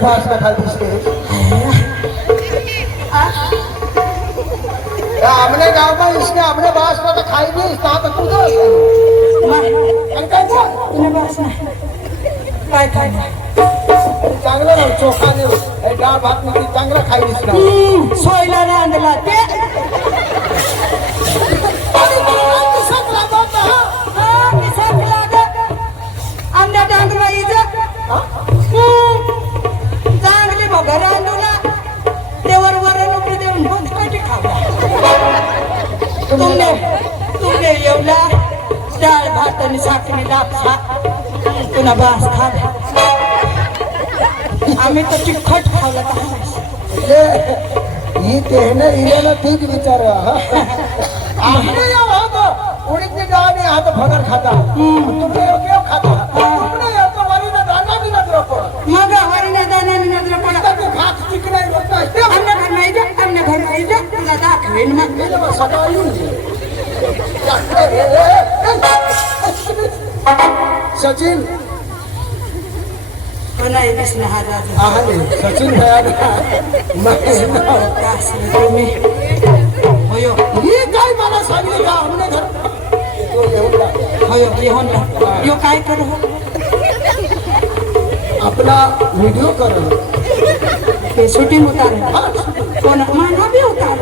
भाषण खाते हमने गाँव में इसने हमने भाषण तो खाई दी तो तू काय खायला चांगलं चोखा देऊ डाळ भात नी चांगला खाईस ना सोयला रांधला ते आमच्या डांगरा इथं चांगली बघा रांधूला तेवर वरण उकडे देऊन बहुत कटी खावा तुमने एवढा डाळ भात आणि साखरी लापसा पुन्हा बास खाला आम्ही तर तिखट खावला ही तेहने इलेला ठीक विचार आपने यो होतो उडीदची डाळ आणि हात भगर खाता तुम्ही यो केव खाता तुमने यो तो वरीना दाना भी नजर पड मग वरीना दाना भी नजर पड ते खात तिकडे होत आमने घर नाही जा आमने घर नाही जा तुला दाखवेन मग सकाळी सचिन नाही दिसला हा दादा आहे सचिन भयाना तुम्ही होयो ही काय मला सांगितलं का हमने घर होयो येऊन यो काय करू अपना वीडियो करो ते शूटिंग उतार कोण माना भी उतार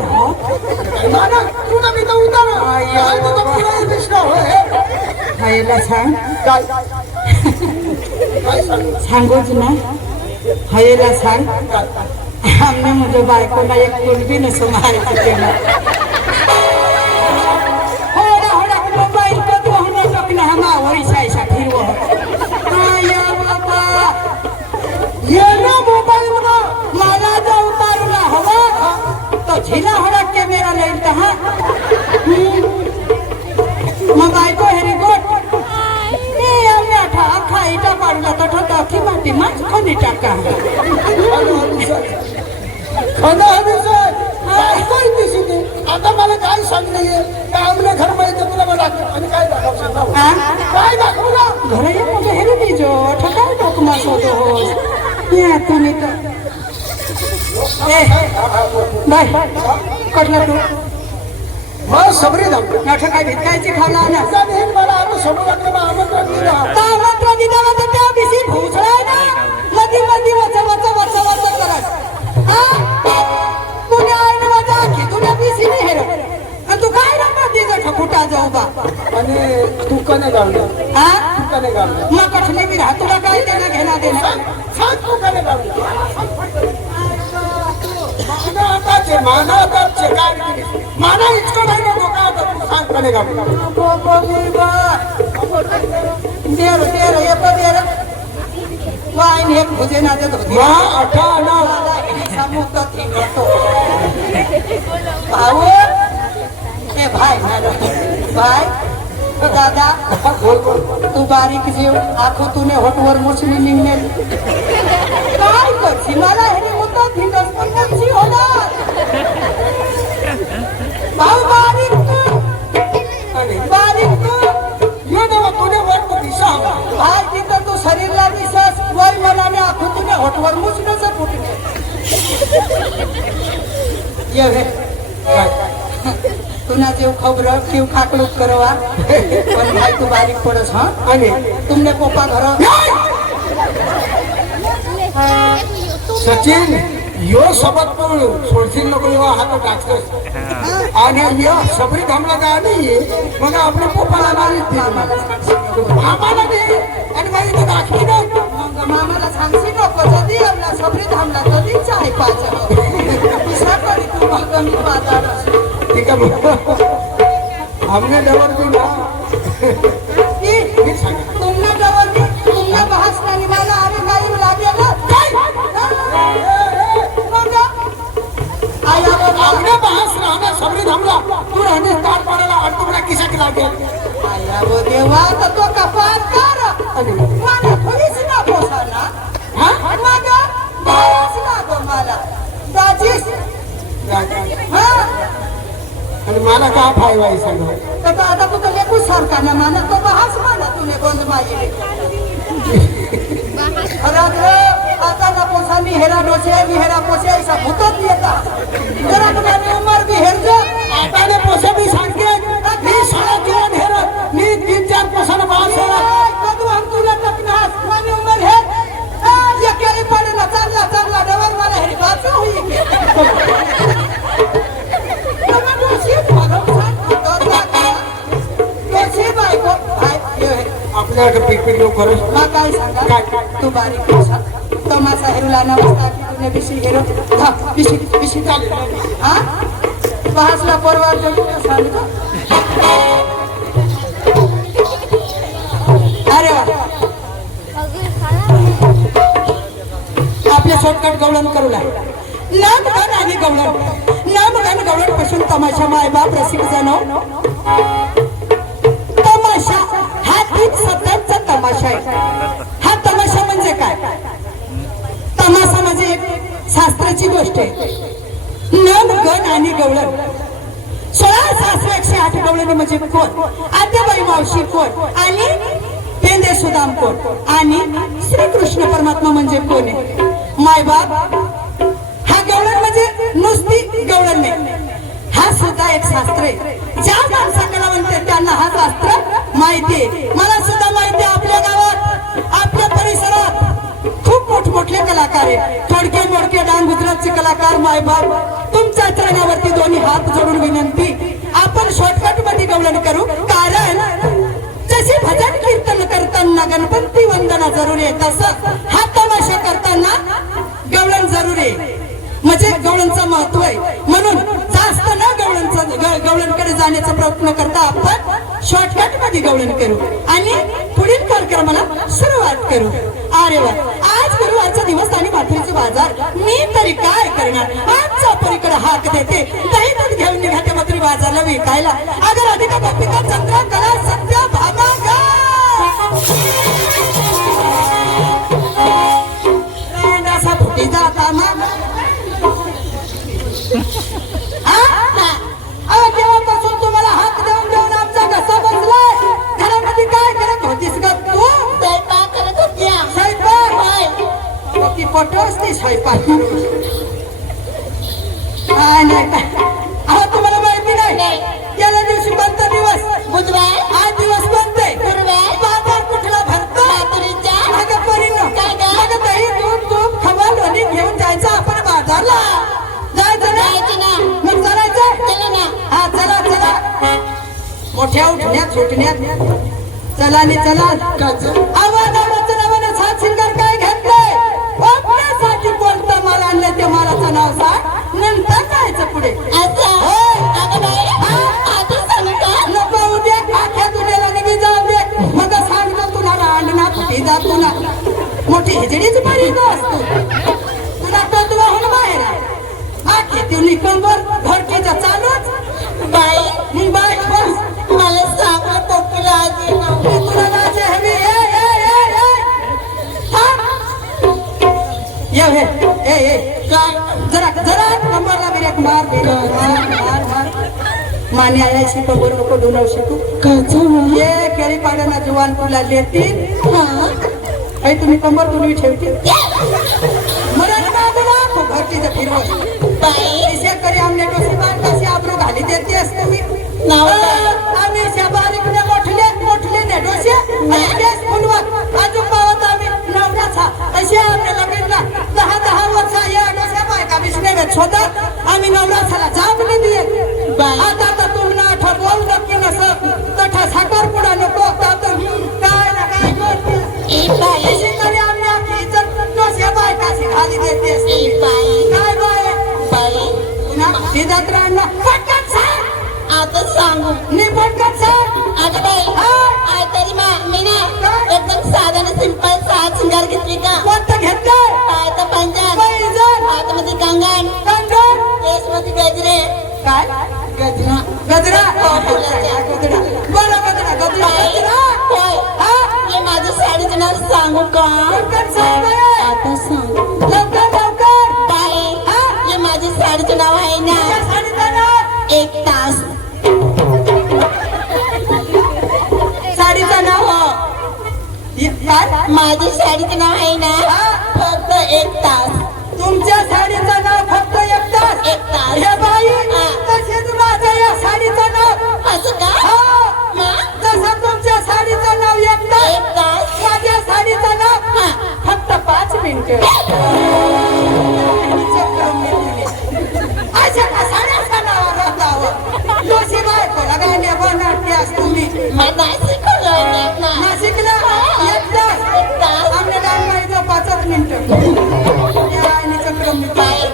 माना तू ना भी तो उतार यार तो पूरा दिसना होय हायला सांग काय सांगूच ना हायला सांग हमने मुझे बायकोला एक कुलबी नसो मारायचं केलं होडा होडा मोबाईल को तो होना टकला हमा वैसा फिरवो आया बाबा ये ना मोबाईल मला मला जो उतारला हवा तो झिला होडा कॅमेरा लईल तहा मग बायको हेरी गोट खाईटा पाडला तर टाकी माती माच खनी टाका आता मला काय सांगले आमने घर मध्ये तुला मला आणि काय दाखव काय दाखवला घर म्हणजे हे दीजो ठकाय डोकमा सोदो हो या तुम्ही तर बाय कटला तू मग सबरी धाम ठकाय भिकायची खाला ना मला आम्ही समोर आमंत्रण दिलं आमंत्रण दिलं तर त्या दिवशी भोसळाय ना मधी मधी वच करत तुने आईने माझा आखी तुला दिसी नाही हेर आणि तू काय राहणार तिचं ठकुटा जाऊ बा आणि तू कने गावलं हा तू कने गावलं मग कठले मी राह तुला काय देणं घेणं देणं सांग तू कने गावलं माना आता काय माना इतकं नाही नको का तू सांग कने गावलं देर वाईन एक भुजे ना देतो भाऊ ए भाई भाई दादा तू बारीक जीव आखो तूने होटवर मुसली निघणे काय करशी मला हे मुद्दा धिंडस पण नशी होणार भाऊ बारीक तू ये ना तुने वर दिशा भाई तिथं तू शरीरला दिसस वर मनाने आखो तुने होटवर मुसलंच फुटणे ये वे तुना जेव खबर केव खाकलूक करवा पण भाई तू बारीक पडस हा आणि तुमने पोपा घर सचिन यो सोबत पण सोडशील नको जेव्हा हात टाकतोस आणि यो सबरी थांबला का नाही मग आपल्या पोपाला नाही आम्हाला दे आणि काही ते दाखवी ना मामाला सांगशी नको कधी आपला सबरी थांबला कधी चाय पाच कधी तू कमी पाहता ठीक आहे हमने डबल दी ना तुमने डबल दी तुमने बहस नाही मला आणि काही लागेल काय मग आणि मला का फायवाय सांग तर आता तू तर लेकू सारखा ना माना तो बहाच माना तुने गोंद मागे रात्र आता ना पोसा मी हेरा पोसे ऐसा भूतत येता जरा तुम्हारी उम्र भी हेर जो आता ने पोसे भी सांगते मी सारा जीवन हेरा मी 3-4 पोसाला बास हेरा कदू हम तुला टपनास तुम्हारी उम्र है ये केरी पड़े ना चांगला डबर मला हेरी बात हुई के तुम्हें दोषी भरोसा दोषी भाई को भाई ये आपल्याकडे पीक लोक खरंच मा काय सांगा काय? तू बारीक पोसा तमाशा हेरुला नमस्ता की तूने बिशी हेरो हा बिशी चालेल हा पासला परवार जगी का सांगा अरे वा आपले शॉर्टकट गवळण करू लागला नाम गान आणि गवळण पासून तमाशा माय बाप रसिक जनो तमाशा हा तीन शब्दांचा तमाशा आहे हा तमाशा म्हणजे काय तमाशा म्हणजे एक शास्त्राची गोष्ट आहे नाम गण आणि गवळण 16 शास्त्र 108 गवळण म्हणजे कोण आद्यबाई मावशी कोण आणि पेंदे सुदाम कोण आणि श्रीकृष्ण परमात्मा म्हणजे कोण आहे माय बाप हा गवळण म्हणजे नुसती गवळण नाही हा सुद्धा एक शास्त्र आहे ज्या माणसाकडे म्हणते त्यांना हा शास्त्र माहिती आहे मला सुद्धा माहिती आहे आपल्या गावात आपल्या परिसरात खूप मोठमोठे कलाकार आहे थोडके मोडके डांग गुजरातचे कलाकार माय बाप तुमच्या चरणावरती दोन्ही हात जोडून विनंती आपण शॉर्टकट मध्ये गवळण करू कारण जसे भजन कीर्तन करताना गणपती वंदना जरुरी आहे तसं हा तमाशा करताना गवळण जरुरी आहे म्हणजे गवळणचं महत्व आहे म्हणून जास्त न गवळणकडे जाण्याचा प्रयत्न करता आपण शॉर्टकट मध्ये गवळण करू आणि पुढील कार्यक्रमाला सुरुवात करू अरे वा आज गुरुवारचा दिवस आणि माथेरीचे बाजार मी तरी काय करणार आजचा परीकडे हाक देते दही दूध घेऊन निघाते माथेरी बाजारला विकायला अगर अधिका गोपिका चंद्र कला सत्य भामागा असा फुटी जाता मग तेव्हापासून तुम्हाला हात देऊन आमचा घसा बसलाय घरामध्ये काय करत होतीस ग तू स्वयंपाक करत होती स्वयंपाक ती पटो असते स्वयंपाक काय नाही काय अहो तुम्हाला माहिती नाही गेल्या दिवशी कोणता दिवस बुधवार आज दिवस कोणते गुरुवार बाजार कुठला भरतो अगं परिणाम काय दही दूध तूप खवा लोणी घेऊन जायचं आपण बाजारला जायचं ना मग चालायचं चला ना हा चला मोठ्या उठण्यात सुटण्यात चला आवाजाचं नावानं सात सिंगर काय घेतलंय आपल्यासाठी कोणतं माल आणलं ते मालाचं नाव सांग नंतर जायचं पुढे नको उद्या आख्या दुनियाला निघी जाऊ दे मग सांगतो तुला रांडणा फुटी जातो ना मोठी हिजडीच पाणी असतो तुला तत्व होऊन बाहेर आखे तू निकंबर घरकेचा चालूच बाई बस मला सांगलं पोकीला आजी तुला लाजे हवी जरा कंबरला बिरेक मार माने आयाशी कंबर नको डुलवशी तू ये केळी पाड्याना जुवान तुला लेतील आई तुम्ही कंबर तुम्ही ठेवते मरण बाबूला घरकीचं फिरवत इसे करी आमने डोसी बांध कशी आपण घाली देते असते मी आम्ही बारीकने मोठले ने डोसे आणि केस फुलवत अजून पावत आम्ही नवऱ्याचा असे आमने लगेचला 10 वर्ष या डोसे बायका विसने वेच होतात आम्ही नवऱ्याला जाबली दिले आता तुम्हाला ठरवून नक्की नसत तठा साखर पुढा नको काय ना काय करते इसे करी आम्ही आपली इज्जत डोसे बायकाशी घाली देते असते काय बाय पुन्हा इज्जत राहणार पटकन सांग आता सांगू मी पटकन सांग आता बाई तरी मी ना एकदम साधा सिंपल सात सिंगार घेतली का कोणतं घेतलं आता पंजाब हातामध्ये कंगन केसमध्ये गजरे काय गजरा हे माझ्या साडीचं नाव सांगू का आता सांग लवकर काय हे माझ्या साडीचं नाव आहे ना 1 तास नमस्कार. माझी साडीचं नाव आहे ना फक्त 1 तास. तुमच्या साडीचं नाव फक्त 1 तास. 1 तास. हे बाई हा. तसेच माझ्या या साडीचं नाव. असं का? हा. जसं तुमच्या साडीचं नाव 1 तास 1 तास. माझ्या साडीचं नाव फक्त 5 मिनिटं. अशा का साड्याचं नाव राहता जोशी बायकोला गाण्या बनवतेस तुम्ही. मला नाही शिकवलंय नीट ना. नाशिकला 1 तास. 1 तास. आमने डांबाईचं 5 मिनिटं. या आणि चक्रम बाई,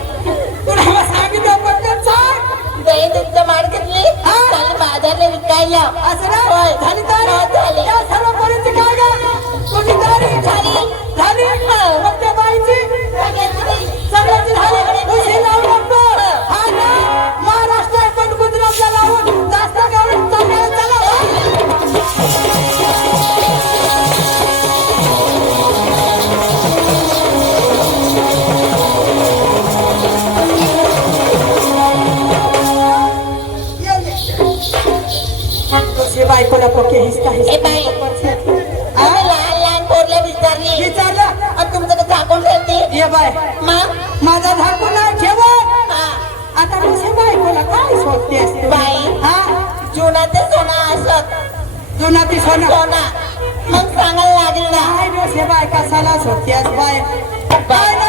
तुला सांगितलं पटकन सांग. बाई तुमचं माड घेतली चाल बाजारला विकायला. असं ना होय. झाली तयारी? हो, झाली. या सर्व पोरींची काय गं? तुझी तयारी झाली. झाली मग त्या बाईची सगळ्याची झाली. उशी लावू नको. हा ना महाराष्ट्र पण गुजरातला लावून जास्त गावून चांगलं चला. बायकोला पक्के हिस्सा ए बाई, आम्ही लहान लहान पोरले विचारली विचारलं आणि तुमचं कसं झाकून ठेवते. ये बाय मग माझा झाकून नाही ठेवत. हा. आता कशी बायकोला काय शोधते असते बाई. हा जुना ते सोना असत. जुना ती सोना सोना मग सांगायला लागेल ना. काय डोसे बाय कसाला शोधतेस बाय बाय